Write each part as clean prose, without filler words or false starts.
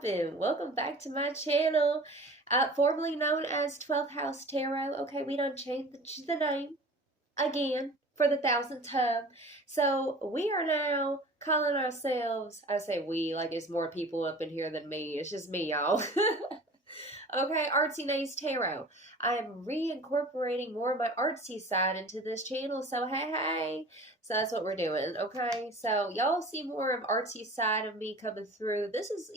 poppin'? Welcome back to my channel, formerly known as 12th House Tarot. Okay, we done changed the name again for the 1000th time. So we are now calling ourselves, I say we, like it's more people up in here than me. It's just me, y'all. Okay, Artsy Nays Tarot. I am reincorporating more of my artsy side into this channel, so hey. So that's what we're doing, okay? So y'all see more of artsy side of me coming through. This is,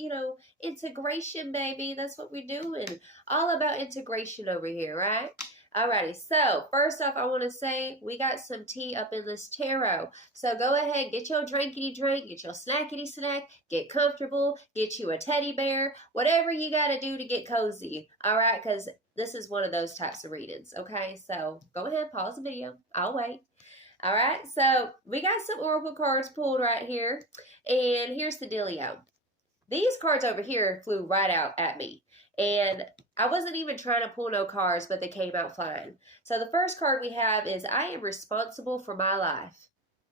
integration, baby. That's what we're doing. All about integration over here, right? Alrighty, so first off, I want to say we got some tea up in this tarot. So go ahead, get your drinkity drink, get your snackity snack, get comfortable, get you a teddy bear, whatever you got to do to get cozy. Alright, because this is one of those types of readings, okay? So go ahead, pause the video. I'll wait. Alright, so we got some oracle cards pulled right here. And here's the dealio. These cards over here flew right out at me. And I wasn't even trying to pull no cards, but they came out flying. So the first card we have is I am responsible for my life.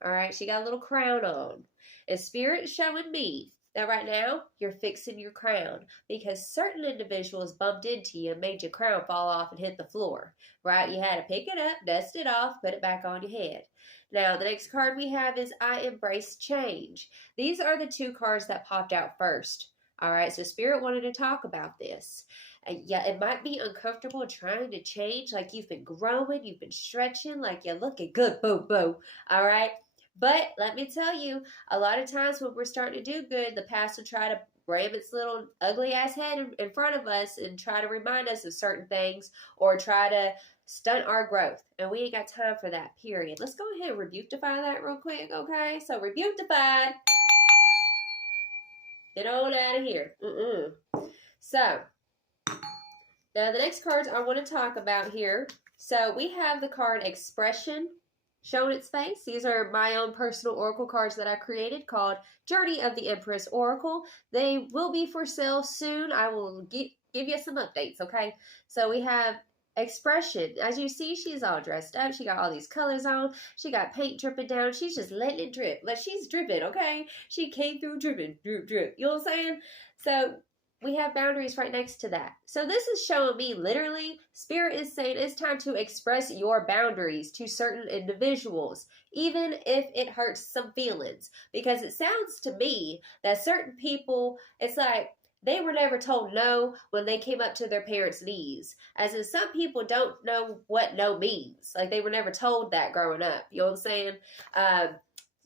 All right, she got a little crown on. And Spirit is showing me that right now you're fixing your crown because certain individuals bumped into you and made your crown fall off and hit the floor. Right? You had to pick it up, dust it off, put it back on your head. Now, the next card we have is I embrace change. These are the two cards that popped out first. All right, so Spirit wanted to talk about this. Yeah, it might be uncomfortable trying to change, like you've been growing, you've been stretching, like you're looking good, boo. All right, but let me tell you, a lot of times when we're starting to do good, the past will try to ram its little ugly ass head in front of us and try to remind us of certain things or try to stunt our growth. And we ain't got time for that, period. Let's go ahead and rebuke-defy that real quick, okay? So rebuke-defied. Get on out of here. So, now the next cards I want to talk about here. So, we have the card Expression showing its face. These are my own personal oracle cards that I created called Journey of the Empress Oracle. They will be for sale soon. I will give you some updates, okay? So, we have Expression. As you see, she's all dressed up. She got all these colors on. She got paint dripping down. She's just letting it drip. Like she's dripping, okay? She came through dripping, drip. You know what I'm saying? So we have boundaries right next to that. So this is showing me literally, Spirit is saying it's time to express your boundaries to certain individuals, even if it hurts some feelings. Because it sounds to me that certain people, it's like, they were never told no when they came up to their parents' knees. As in, some people don't know what no means. Like, they were never told that growing up. You know what I'm saying?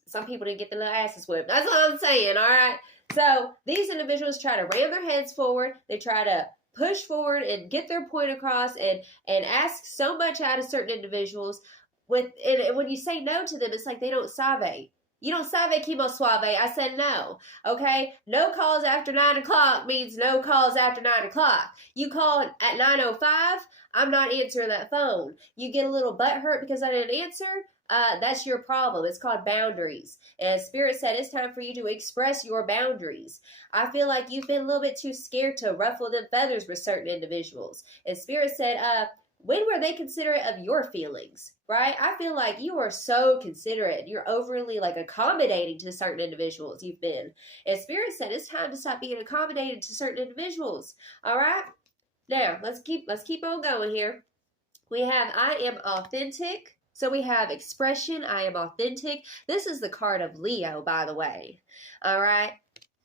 Some people didn't get their little asses whipped. That's what I'm saying, all right? So, these individuals try to ram their heads forward. They try to push forward and get their point across and ask so much out of certain individuals. And when you say no to them, it's like they don't sabe. You don't sabe chemo suave. I said no. Okay? No calls after 9 o'clock means no calls after 9 o'clock. You call at 9:05, I'm not answering that phone. You get a little butt hurt because I didn't answer, that's your problem. It's called boundaries. And Spirit said it's time for you to express your boundaries. I feel like you've been a little bit too scared to ruffle the feathers with certain individuals. And Spirit said, when were they considerate of your feelings, right? I feel like you are so considerate. You're overly accommodating to certain individuals you've been. And Spirit said it's time to stop being accommodated to certain individuals. All right? Now, let's keep on going here. We have I am authentic. So we have Expression, I am authentic. This is the card of Leo, by the way. All right?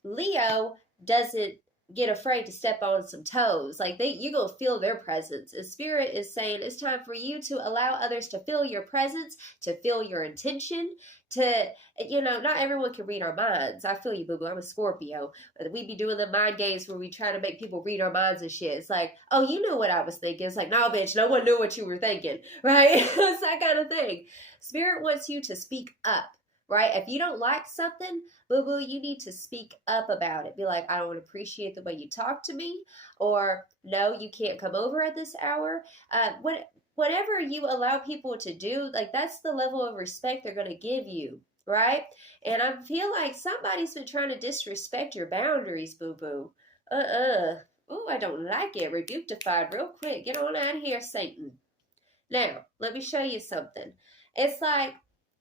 Leo doesn't get afraid to step on some toes. Like you're going to feel their presence. And Spirit is saying it's time for you to allow others to feel your presence, to feel your intention, not everyone can read our minds. I feel you, boo-boo. I'm a Scorpio. We be doing the mind games where we try to make people read our minds and shit. It's like, oh, you knew what I was thinking. It's like, no, bitch, no one knew what you were thinking, right? It's that kind of thing. Spirit wants you to speak up. Right? If you don't like something, boo-boo, you need to speak up about it. Be like, I don't appreciate the way you talk to me. Or, no, you can't come over at this hour. Whatever you allow people to do, that's the level of respect they're going to give you. Right? And I feel like somebody's been trying to disrespect your boundaries, boo-boo. Oh, I don't like it. Rebuke-defied real quick. Get on out of here, Satan. Now, let me show you something. It's like,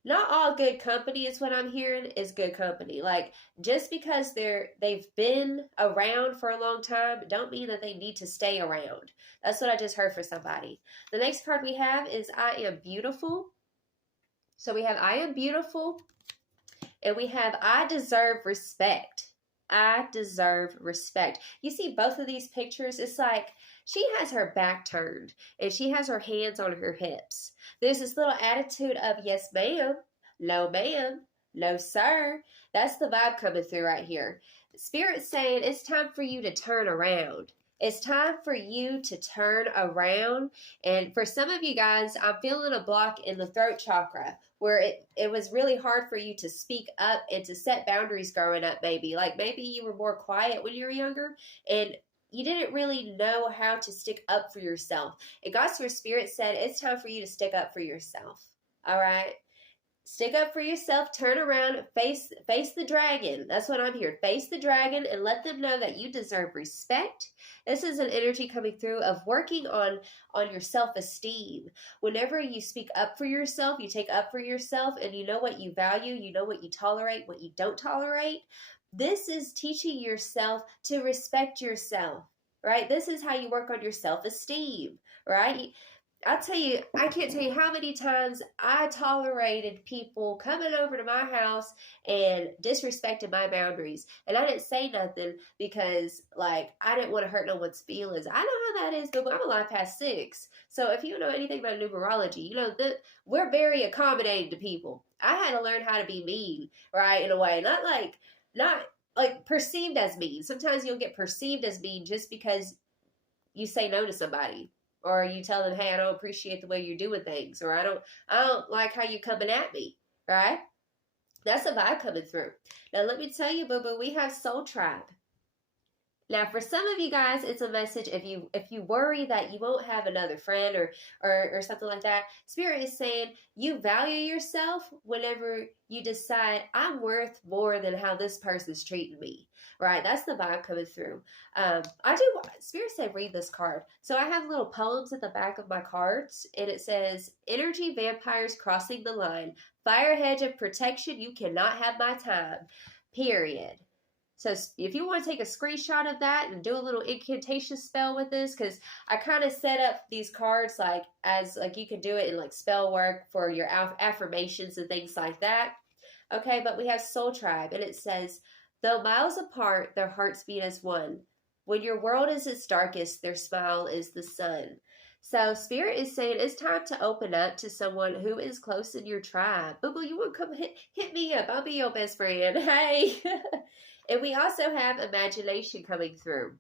not all good company is what I'm hearing is good company. Like just because they've been around for a long time don't mean that they need to stay around. That's what I just heard for somebody. The next card we have is I am beautiful. So we have I am beautiful, and we have I deserve respect. I deserve respect. You see both of these pictures, it's like she has her back turned and she has her hands on her hips. There's this little attitude of yes, ma'am, no, ma'am, no, sir. That's the vibe coming through right here. Spirit's saying it's time for you to turn around. It's time for you to turn around. And for some of you guys, I'm feeling a block in the throat chakra where it was really hard for you to speak up and to set boundaries growing up, maybe. Like maybe you were more quiet when you were younger and you didn't really know how to stick up for yourself. And God's Spirit said it's time for you to stick up for yourself. All right? Stick up for yourself, turn around, face the dragon. That's what I'm here. Face the dragon and let them know that you deserve respect. This is an energy coming through of working on your self-esteem. Whenever you speak up for yourself, you take up for yourself, and you know what you value, you know what you tolerate, what you don't tolerate. This is teaching yourself to respect yourself, right? This is how you work on your self-esteem, right? I can't tell you how many times I tolerated people coming over to my house and disrespecting my boundaries. And I didn't say nothing because, like, I didn't want to hurt no one's feelings. I know how that is, but I'm alive past 6. So if you know anything about numerology, you know that we're very accommodating to people. I had to learn how to be mean, right, in a way. Not like perceived as mean. Sometimes you'll get perceived as mean just because you say no to somebody. Or you tell them, hey, I don't appreciate the way you're doing things. Or I don't like how you're coming at me. Right? That's a vibe coming through. Now, let me tell you, boo-boo, we have Soul Tribe. Now, for some of you guys, it's a message if you worry that you won't have another friend or something like that. Spirit is saying you value yourself whenever you decide I'm worth more than how this person's treating me. Right? That's the vibe coming through. Spirit said read this card. So I have little poems at the back of my cards, and it says, energy vampires crossing the line. Fire hedge of protection, you cannot have my time. Period. So if you want to take a screenshot of that and do a little incantation spell with this, because I kind of set up these cards like you can do it in like spell work for your affirmations and things like that. Okay, but we have Soul Tribe, and it says, though miles apart, their hearts beat as one. When your world is its darkest, their smile is the sun. So Spirit is saying it's time to open up to someone who is close in your tribe. Boo-boo, you want to come hit me up? I'll be your best friend. Hey. And we also have imagination coming through.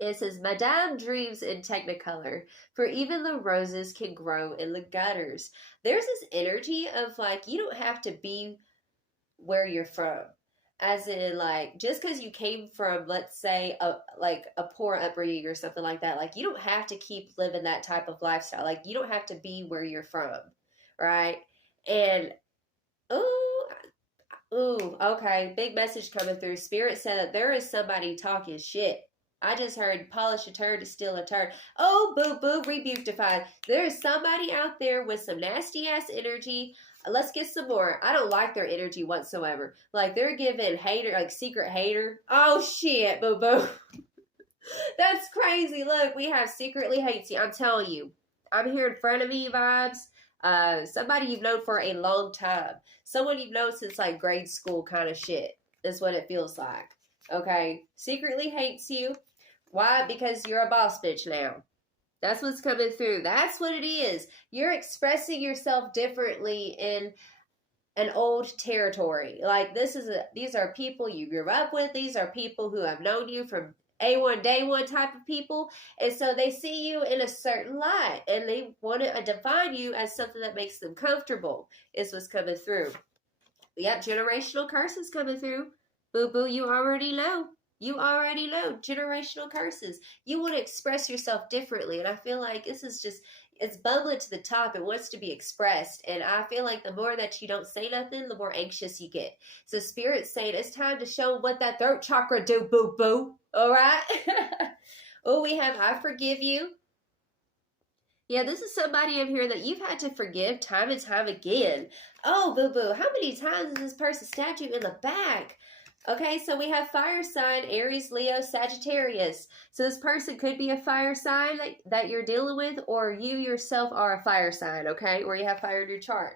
It says, Madame dreams in Technicolor, for even the roses can grow in the gutters. There's this energy of like, you don't have to be where you're from. As in, like, just because you came from, let's say, a poor upbringing or something like that, like, you don't have to keep living that type of lifestyle. Like, you don't have to be where you're from, right? And, okay, big message coming through. Spirit said that there is somebody talking shit. I just heard polish a turd to steal a turd. Oh, boo-boo, rebuke-defied. There is somebody out there with some nasty-ass energy. Let's get some more. I don't like their energy whatsoever. Like, they're giving hater, like, secret hater. Oh, shit, boo-boo. That's crazy. Look, we have secretly hates you. I'm telling you. I'm here in front of me vibes. Somebody you've known for a long time. Someone you've known since, like, grade school kind of shit. Is what it feels like. Okay? Secretly hates you. Why? Because you're a boss bitch now. That's what's coming through. That's what it is. You're expressing yourself differently in an old territory. Like these are people you grew up with. These are people who have known you from A1 day one type of people. And so they see you in a certain light and they want to define you as something that makes them comfortable is what's coming through. We got generational curses coming through. Boo-boo, you already know. You already know generational curses. You want to express yourself differently. And I feel like this is just, it's bubbling to the top. It wants to be expressed. And I feel like the more that you don't say nothing, the more anxious you get. So Spirit's saying it's time to show what that throat chakra do, boo-boo. All right? Oh, we have I forgive you. Yeah, this is somebody in here that you've had to forgive time and time again. Oh, boo-boo, how many times has this person stabbed you in the back? Okay, so we have fire sign, Aries, Leo, Sagittarius. So this person could be a fire sign that you're dealing with, or you yourself are a fire sign, okay, or you have fire in your chart.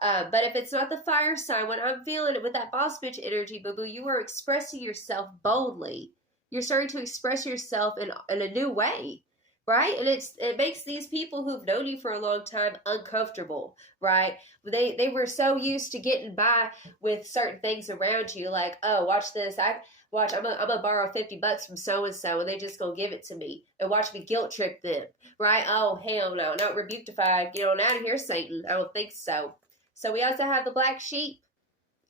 But if it's not the fire sign, when I'm feeling it with that boss bitch energy, boo-boo, you are expressing yourself boldly. You're starting to express yourself in a new way, right? And it makes these people who've known you for a long time uncomfortable, right? They were so used to getting by with certain things around you, like, oh, watch this, I'm gonna borrow $50 from so and so, and they just gonna give it to me and watch me guilt trip them, right? Oh, hell no, not rebuktified, get on out of here, Satan. I don't think so. So we also have the black sheep.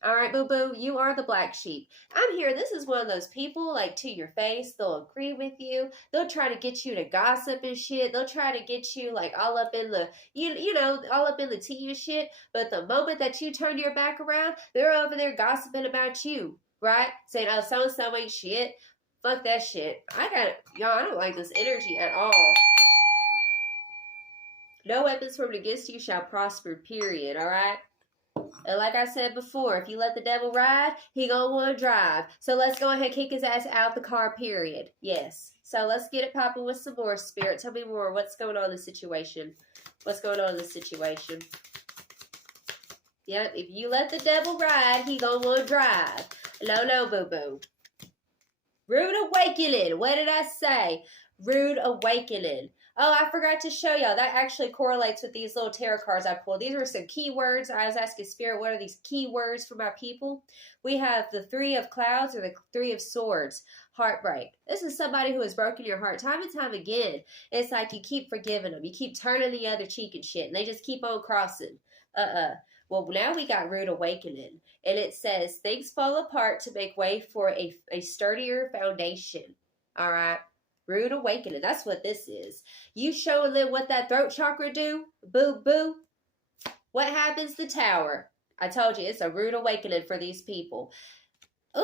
All right, boo-boo, you are the black sheep. I'm here. This is one of those people, like, to your face. They'll agree with you. They'll try to get you to gossip and shit. They'll try to get you, like, all up in the, all up in the tea and shit. But the moment that you turn your back around, they're over there gossiping about you, right? Saying, oh, so-and-so ain't shit. Fuck that shit. Y'all, I don't like this energy at all. No weapons formed against you shall prosper, period, all right? And like I said before, if you let the devil ride, he gonna want to drive. So let's go ahead and kick his ass out the car, period. Yes. So let's get it popping with some more, Spirit. Tell me more. What's going on in this situation? What's going on in this situation? Yep, if you let the devil ride, he gonna want to drive. No, boo-boo. Rude awakening. What did I say? Rude awakening. Oh, I forgot to show y'all. That actually correlates with these little tarot cards I pulled. These were some keywords. I was asking Spirit, what are these keywords for my people? We have the Three of Clouds or the Three of Swords. Heartbreak. This is somebody who has broken your heart time and time again. It's like you keep forgiving them. You keep turning the other cheek and shit, and they just keep on crossing. Well, now we got Rude Awakening. And it says, things fall apart to make way for a sturdier foundation. All right? Rude awakening. That's what this is. You showing them what that throat chakra do? Boo, boo. What happens? The tower. I told you, it's a rude awakening for these people. Ooh.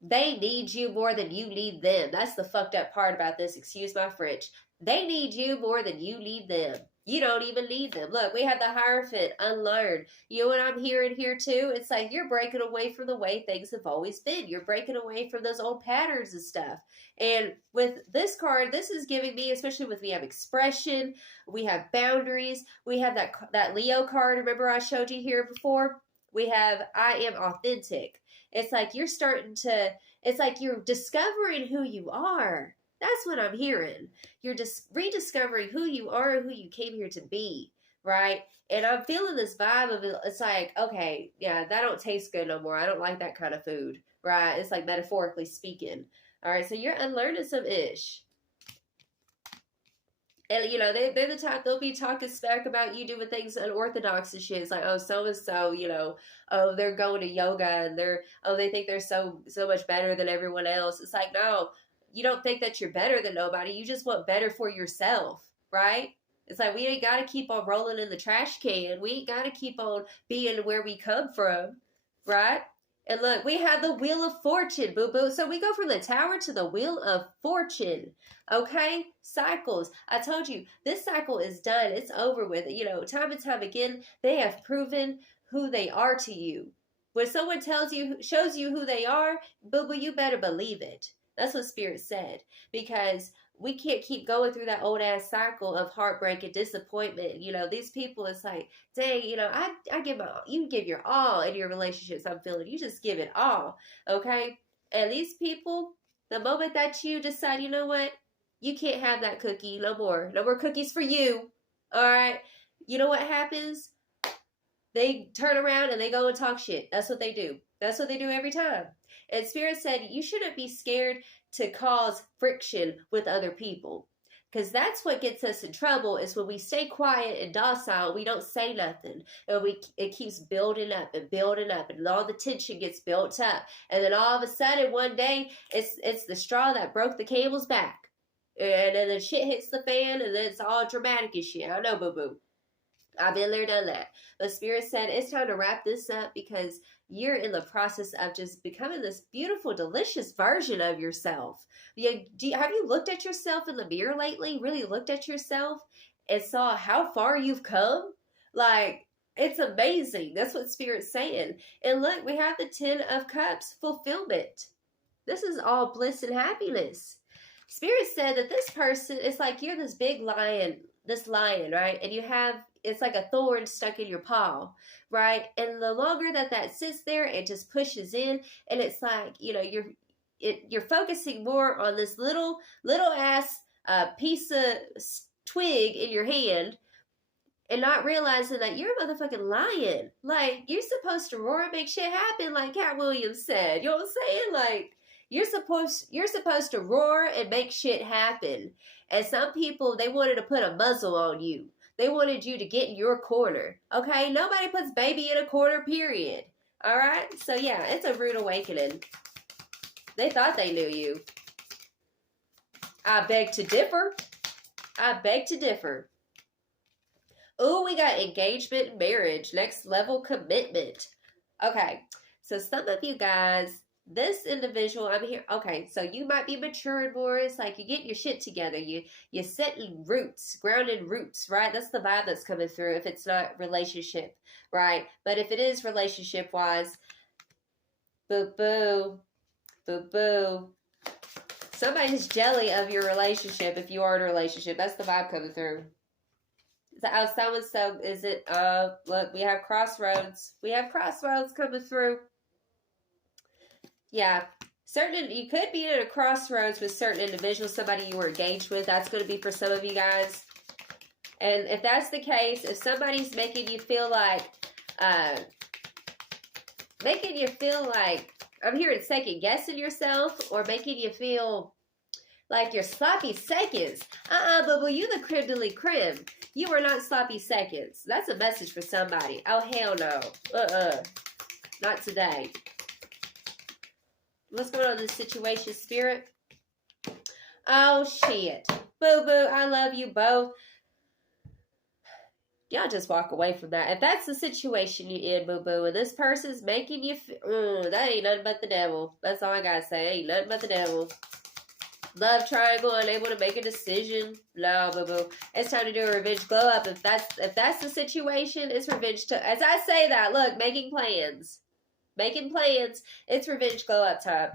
They need you more than you need them. That's the fucked up part about this. Excuse my French. They need you more than you need them. You don't even need them. Look, we have the Hierophant, unlearn. You know what I'm hearing here too? It's like you're breaking away from the way things have always been. You're breaking away from those old patterns and stuff. And with this card, this is giving me, especially with we have expression, we have boundaries, we have that Leo card. Remember I showed you here before? We have I am authentic. It's like it's like you're discovering who you are. That's what I'm hearing. You're just rediscovering who you are and who you came here to be, right? And I'm feeling this vibe of it. It's like, okay, yeah, that don't taste good no more. I don't like that kind of food, right? It's like metaphorically speaking. All right, so you're unlearning some ish. And, they're the type, they'll be talking smack about you doing things unorthodox and shit. It's like, oh, so-and-so, oh, they're going to yoga and they think they're so much better than everyone else. It's like, no. You don't think that you're better than nobody. You just want better for yourself, right? It's like we ain't got to keep on rolling in the trash can. We ain't got to keep on being where we come from, right? And look, we have the Wheel of Fortune, boo-boo. So we go from the Tower to the Wheel of Fortune, okay? Cycles. I told you, this cycle is done. It's over with. Time and time again, they have proven who they are to you. When someone shows you who they are, boo-boo, you better believe it. That's what Spirit said, because we can't keep going through that old ass cycle of heartbreak and disappointment. These people, it's like, dang, I give you give your all in your relationships. I'm feeling you just give it all, okay? And these people, the moment that you decide, you know what, you can't have that cookie no more cookies for you, all right? You know what happens? They turn around and they go and talk shit. That's what they do. That's what they do every time. And Spirit said, you shouldn't be scared to cause friction with other people. Because that's what gets us in trouble, is when we stay quiet and docile, we don't say nothing. And it keeps building up, and all the tension gets built up. And then all of a sudden, one day, it's the straw that broke the camel's back. And then the shit hits the fan, and then it's all dramatic and shit. I know, boo-boo. I've been there, done that. But Spirit said, it's time to wrap this up, because you're in the process of just becoming this beautiful, delicious version of yourself. Have you looked at yourself in the mirror lately? Really looked at yourself and saw how far you've come? Like, it's amazing. That's what Spirit's saying. And look, we have the 10 of Cups, fulfillment. This is all bliss and happiness. Spirit said that this person, it's like you're this big lion, right? And you have, it's like a thorn stuck in your paw, right? And the longer that sits there, it just pushes in, and it's like, you know, you're focusing more on this little ass piece of twig in your hand, and not realizing that you're a motherfucking lion. Like, you're supposed to roar and make shit happen, like Cat Williams said. You know what I'm saying? Like, you're supposed to roar and make shit happen. And some people, they wanted to put a muzzle on you. They wanted you to get in your corner. Okay? Nobody puts baby in a corner, period. Alright? So yeah, it's a rude awakening. They thought they knew you. I beg to differ. I beg to differ. Oh, we got engagement and marriage. Next level commitment. Okay. So some of you guys, this individual, I'm here. Okay. So you might be maturing more. It's like you're getting your shit together. You're setting roots, grounded roots, right? That's the vibe that's coming through if it's not relationship, right? But if it is relationship wise, boo boo, boo boo. Somebody's jelly of your relationship if you are in a relationship. That's the vibe coming through. So is it, look, we have crossroads. We have crossroads coming through. Yeah. You could be at a crossroads with certain individuals, somebody you were engaged with. That's going to be for some of you guys. And if that's the case, if somebody's making you feel like, I'm hearing second guessing yourself, or making you feel like you're sloppy seconds. Boo-boo, you the creme de la creme. You are not sloppy seconds. That's a message for somebody. Oh, hell no. Not today. What's going on in this situation, Spirit? Oh, shit. Boo-boo, I love you both. Y'all just walk away from that. If that's the situation you're in, boo-boo, and this person's making you that ain't nothing but the devil. That's all I gotta say. Ain't nothing but the devil. Love triangle, unable to make a decision. No, boo-boo. It's time to do a revenge glow up. If that's the situation, it's revenge to, as I say that, look, making plans. Making plans. It's revenge glow up time.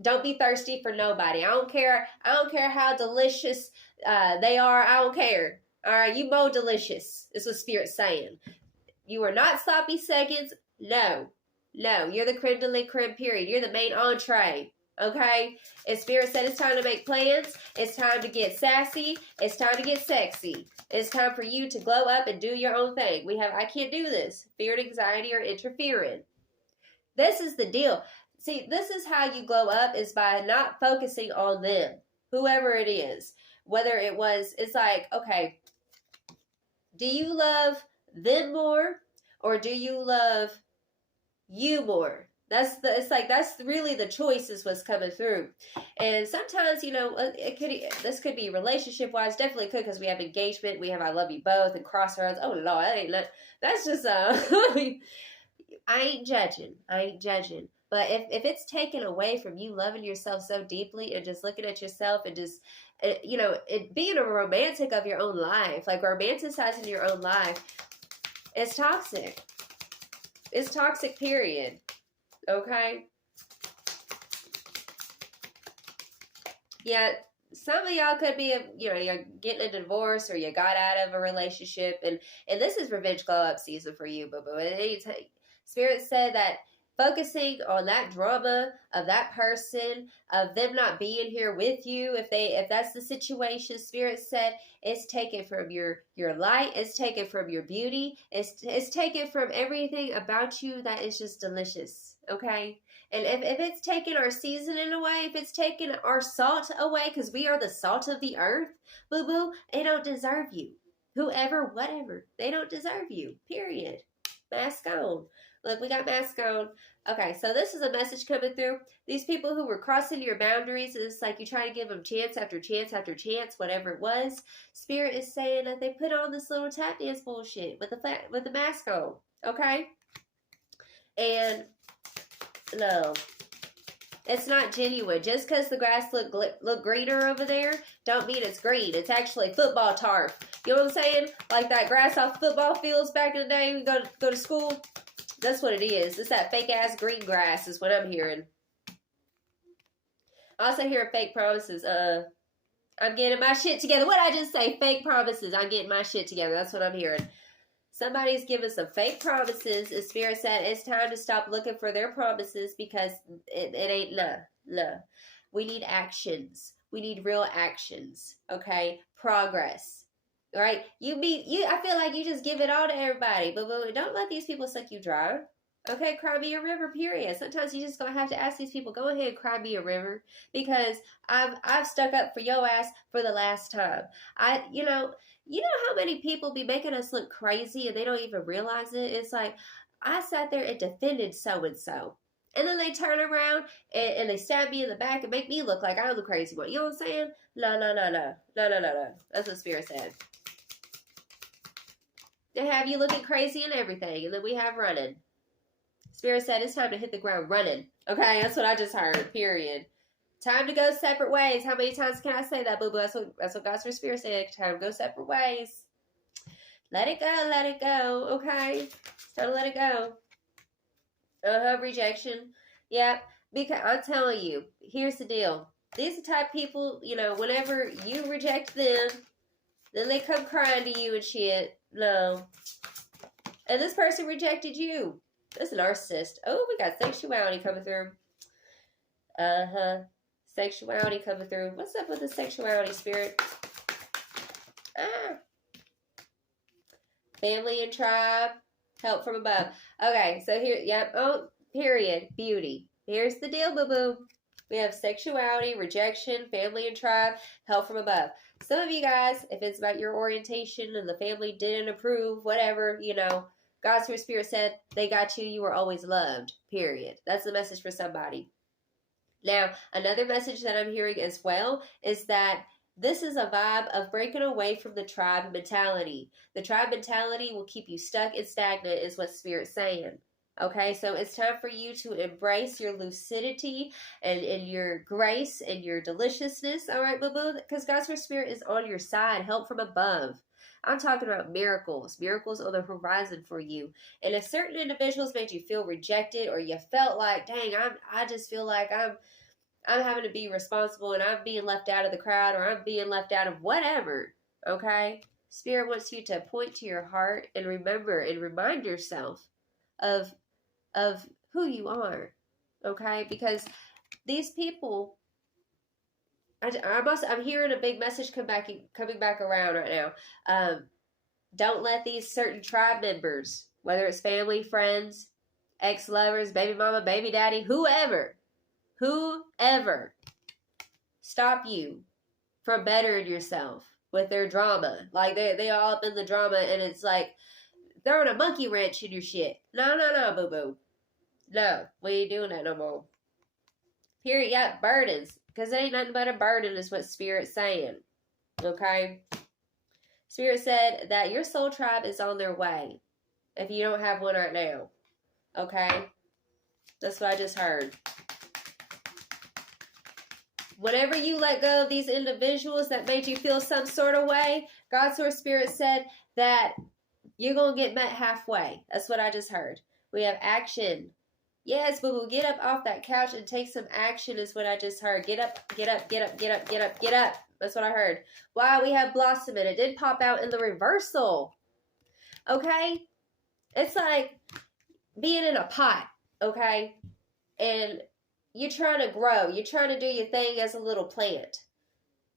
Don't be thirsty for nobody. I don't care how delicious they are. I don't care. All right, you more delicious. Is what Spirit's saying. You are not sloppy seconds. No. You're the creme de la creme, period. You're the main entree. Okay? And Spirit said it's time to make plans. It's time to get sassy. It's time to get sexy. It's time for you to glow up and do your own thing. I can't do this. Fear and anxiety are interfering. This is the deal. See, this is how you glow up, is by not focusing on them. Whoever it is. Whether it's like, okay, do you love them more, or do you love you more? That's really the choice is what's coming through. And sometimes, this could be relationship wise, definitely could, because we have engagement, we have I love you both, and crossroads. Oh Lord, that's just I ain't judging. But if it's taken away from you loving yourself so deeply and just looking at yourself and just, being a romantic of your own life, like romanticizing your own life, it's toxic. It's toxic, period. Okay? Yeah, some of y'all could be, you're getting a divorce, or you got out of a relationship, and this is revenge glow up season for you, boo-boo. Spirit said that focusing on that drama of that person, of them not being here with you, if that's the situation, Spirit said it's taken from your light, it's taken from your beauty, it's taken from everything about you that is just delicious. Okay? And if it's taken our seasoning away, if it's taken our salt away, because we are the salt of the earth, boo-boo, they don't deserve you. Whoever, whatever, they don't deserve you. Period. Mask on. Look, we got mask on. Okay, so this is a message coming through. These people who were crossing your boundaries, it's like you try to give them chance after chance after chance, whatever it was. Spirit is saying that they put on this little tap dance bullshit with the mask on. Okay? And no, it's not genuine. Just because the grass look greener over there, don't mean it's green. It's actually football tarp. You know what I'm saying? Like that grass off football fields back in the day we go to school. That's what it is. It's that fake ass green grass is what I'm hearing. I also hear fake promises. I'm getting my shit together. What did I just say? Fake promises. I'm getting my shit together. That's what I'm hearing. Somebody's giving some fake promises. As Spirit said, it's time to stop looking for their promises because it ain't no. We need actions. We need real actions. Okay? Progress. All right? I feel like you just give it all to everybody, but don't let these people suck you dry. Okay, cry me a river, period. Sometimes you just gonna have to ask these people, go ahead, cry me a river, because I've stuck up for your ass for the last time. You know how many people be making us look crazy and they don't even realize it? It's like, I sat there and defended so-and-so. And then they turn around and they stab me in the back and make me look like I'm the crazy one. You know what I'm saying? No. That's what Spirit said. They have you looking crazy and everything, and then we have running. Spirit said it's time to hit the ground running. Okay, that's what I just heard, period. Time to go separate ways. How many times can I say that, boo-boo? That's what God's Spirit said. Time to go separate ways. Let it go, okay? It's time to let it go. Rejection. Yeah, because I'm telling you, here's the deal. These are the type of people, whenever you reject them, then they come crying to you and shit. No. And this person rejected you. That's a narcissist. Oh, we got sexuality coming through. Sexuality coming through. What's up with the sexuality, Spirit? Family and tribe. Help from above. Okay, so here, yep. Oh, period. Beauty. Here's the deal, boo-boo. We have sexuality, rejection, family and tribe, help from above. Some of you guys, if it's about your orientation and the family didn't approve, whatever, God's Spirit said, they got you. You were always loved, period. That's the message for somebody. Now, another message that I'm hearing as well is that this is a vibe of breaking away from the tribe mentality. The tribe mentality will keep you stuck and stagnant is what Spirit's saying. Okay, so it's time for you to embrace your lucidity and your grace and your deliciousness. All right, boo-boo, because God's Spirit is on your side. Help from above. I'm talking about miracles on the horizon for you. And if certain individuals made you feel rejected, or you felt like, dang, I just feel like I'm having to be responsible and I'm being left out of the crowd, or I'm being left out of whatever, okay? Spirit wants you to point to your heart and remember and remind yourself of who you are, okay? Because these people, I'm hearing a big message coming back around right now. Don't let these certain tribe members, whether it's family, friends, ex-lovers, baby mama, baby daddy, whoever, stop you from bettering yourself with their drama. Like they all up in the drama, and it's like throwing a monkey wrench in your shit. No, boo-boo. No, we ain't doing that no more. Period. Yeah, burdens. Because it ain't nothing but a burden is what Spirit's saying. Okay? Spirit said that your soul tribe is on their way. If you don't have one right now. Okay? That's what I just heard. Whenever you let go of these individuals that made you feel some sort of way, God's Source Spirit said that you're going to get met halfway. That's what I just heard. We have action. Yes, but we'll get up off that couch and take some action is what I just heard. Get up. That's what I heard. Wow, we have blossoming. It did pop out in the reversal. Okay? It's like being in a pot, okay? And you're trying to grow. You're trying to do your thing as a little plant.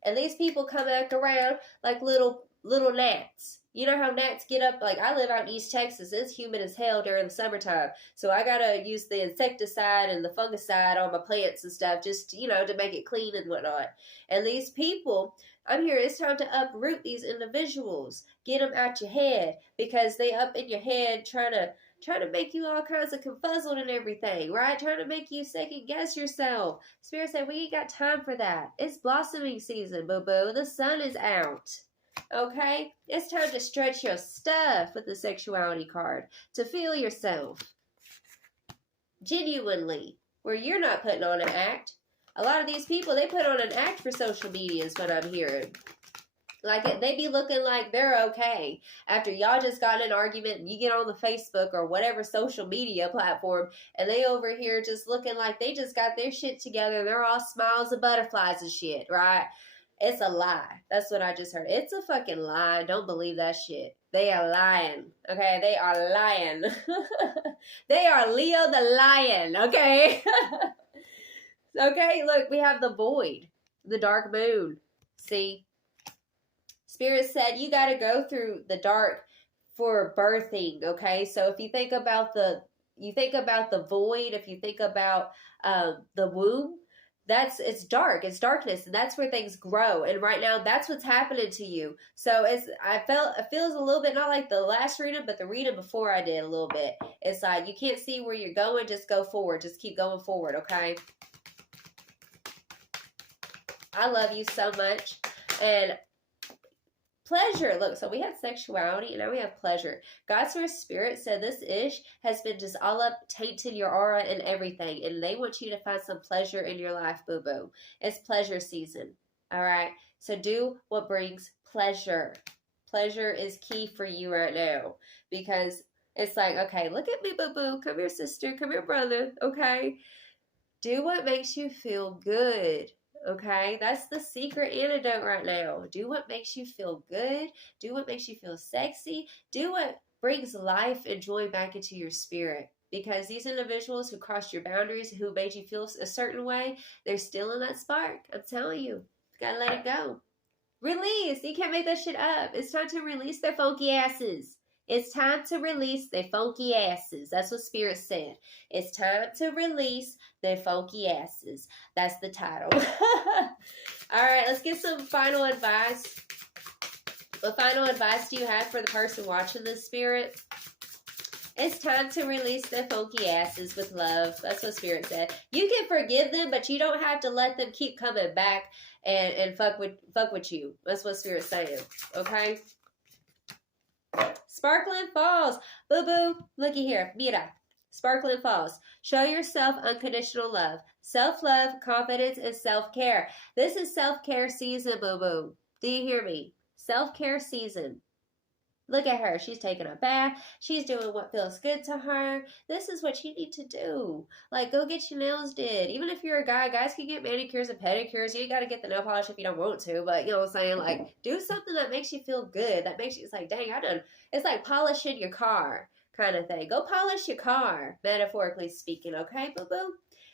And these people come back around like little gnats. You know how gnats get up? Like, I live out in East Texas. It's humid as hell during the summertime. So I got to use the insecticide and the fungicide on my plants and stuff just, to make it clean and whatnot. And these people, I'm here, it's time to uproot these individuals. Get them out your head, because they up in your head trying to make you all kinds of confuzzled and everything, right? Trying to make you second guess yourself. Spirit said, we ain't got time for that. It's blossoming season, boo-boo. The sun is out. Okay? It's time to stretch your stuff with the sexuality card. To feel yourself. Genuinely. Where you're not putting on an act. A lot of these people, they put on an act for social media is what I'm hearing. Like, they be looking like they're okay after y'all just got in an argument and you get on the Facebook or whatever social media platform and they over here just looking like they just got their shit together. They're all smiles and butterflies and shit, right? It's a lie. That's what I just heard. It's a fucking lie. Don't believe that shit. They are lying. Okay? They are lying. They are Leo the lion. Okay? Okay, look, we have the void. The dark moon. See? Spirit said you got to go through the dark for birthing, okay? So if you think about the void, if you think about the womb, it's dark, it's darkness, and that's where things grow. And right now, that's what's happening to you. So it feels a little bit not like the last reading, but the reading before I did a little bit. It's like you can't see where you're going, just go forward, just keep going forward, okay? I love you so much, and pleasure. Look, so we had sexuality and now we have pleasure. God's Source Spirit said this ish has been just all up tainted your aura and everything. And they want you to find some pleasure in your life, boo-boo. It's pleasure season. All right. So do what brings pleasure. Pleasure is key for you right now. Because it's like, okay, look at me, boo-boo. Come here, sister. Come here, brother. Okay. Do what makes you feel good. Okay, that's the secret antidote right now. Do what makes you feel good. Do what makes you feel sexy. Do what brings life and joy back into your spirit. Because these individuals who crossed your boundaries, who made you feel a certain way, they're still in that spark. I'm telling you, gotta let it go. Release. You can't make that shit up. It's time to release their funky asses. It's time to release their funky asses. That's what Spirit said. It's time to release their funky asses. That's the title. All right, let's get some final advice. What final advice do you have for the person watching this, Spirit? It's time to release their funky asses with love. That's what Spirit said. You can forgive them, but you don't have to let them keep coming back and fuck with you. That's what Spirit's saying. Okay? Sparkling Falls. Boo-boo. Looky here. Mira. Sparkling Falls. Show yourself unconditional love. Self-love, confidence, and self-care. This is self-care season, boo-boo. Do you hear me? Self-care season. Look at her. She's taking a bath. She's doing what feels good to her. This is what you need to do. Like, go get your nails did. Even if you're a guy, guys can get manicures and pedicures. You ain't got to get the nail polish if you don't want to. But, you know what I'm saying? Like, do something that makes you feel good. That makes you, it's like, dang, I done. It's like polishing your car kind of thing. Go polish your car, metaphorically speaking. Okay, boo-boo?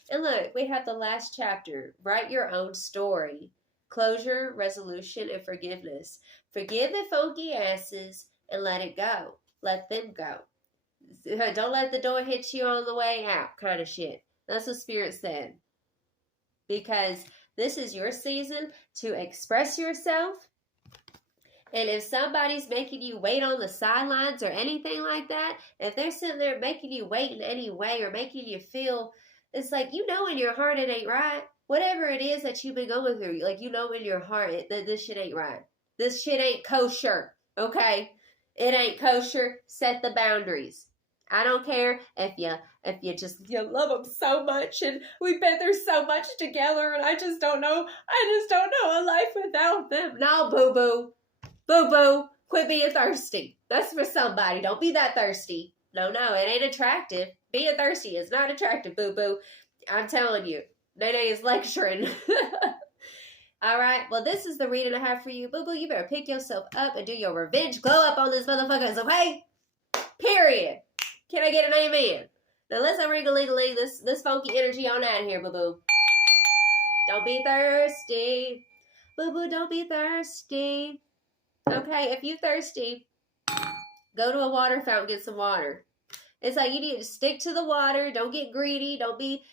And look, we have the last chapter. Write your own story. Closure, resolution, and forgiveness. Forgive the funky asses. And let it go. Let them go. Don't let the door hit you on the way out kind of shit. That's what Spirit said. Because this is your season to express yourself. And if somebody's making you wait on the sidelines or anything like that, if they're sitting there making you wait in any way or making you feel, it's like, you know in your heart it ain't right. Whatever it is that you've been going through, like, you know in your heart that this shit ain't right. This shit ain't kosher. Okay? It ain't kosher. Set the boundaries. I don't care if you love them so much and we've been through so much together and I just don't know a life without them. No, boo-boo. Boo-boo. Quit being thirsty. That's for somebody. Don't be that thirsty. No, it ain't attractive. Being thirsty is not attractive, boo-boo. I'm telling you. Nene is lecturing. All right, well, this is the reading I have for you. Boo-boo, you better pick yourself up and do your revenge glow up on this motherfuckers, okay? Period. Can I get an amen? Now, let's ring-a-ling-a-ling this funky energy on out of here, boo-boo. Don't be thirsty. Boo-boo, don't be thirsty. Okay, if you thirsty, go to a water fountain, get some water. It's like you need to stick to the water. Don't get greedy. Don't be,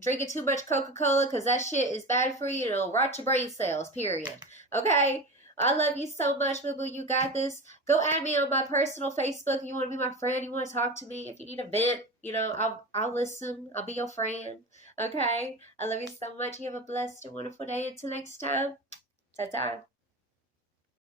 drinking too much Coca-Cola because that shit is bad for you. It'll rot your brain cells, period. Okay? I love you so much, boo-boo. You got this. Go add me on my personal Facebook if you want to be my friend. You want to talk to me. If you need a vent, I'll listen. I'll be your friend. Okay? I love you so much. You have a blessed and wonderful day. Until next time. Ta-ta.